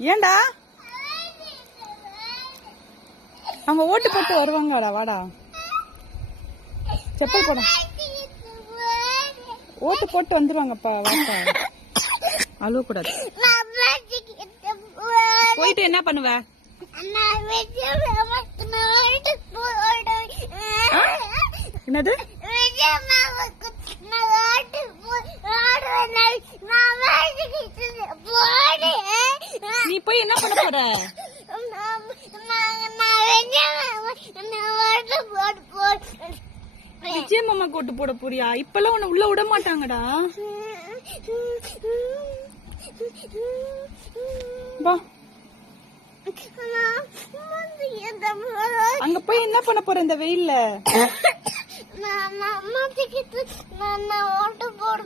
ஏண்டா அவங்க ஓட்டு போட்டு வருவாங்கடா. வாடா செப்பல் போட. ஓட்டு போட்டு வந்துருவாங்கப்பா. வாப்பா அழுவ கூடாது. போயிட்டு என்ன பண்ணுவ? என்னது? நீ போய் என்ன பண்ண போற? விஜய் மாமா கோட்டு போட போறியா? இப்பெல்லாம் உன்னை உள்ள விட மாட்டாங்கடா. அங்க போய் என்ன பண்ண போற இந்த வெயில்ல? நான் ஓட்டு போட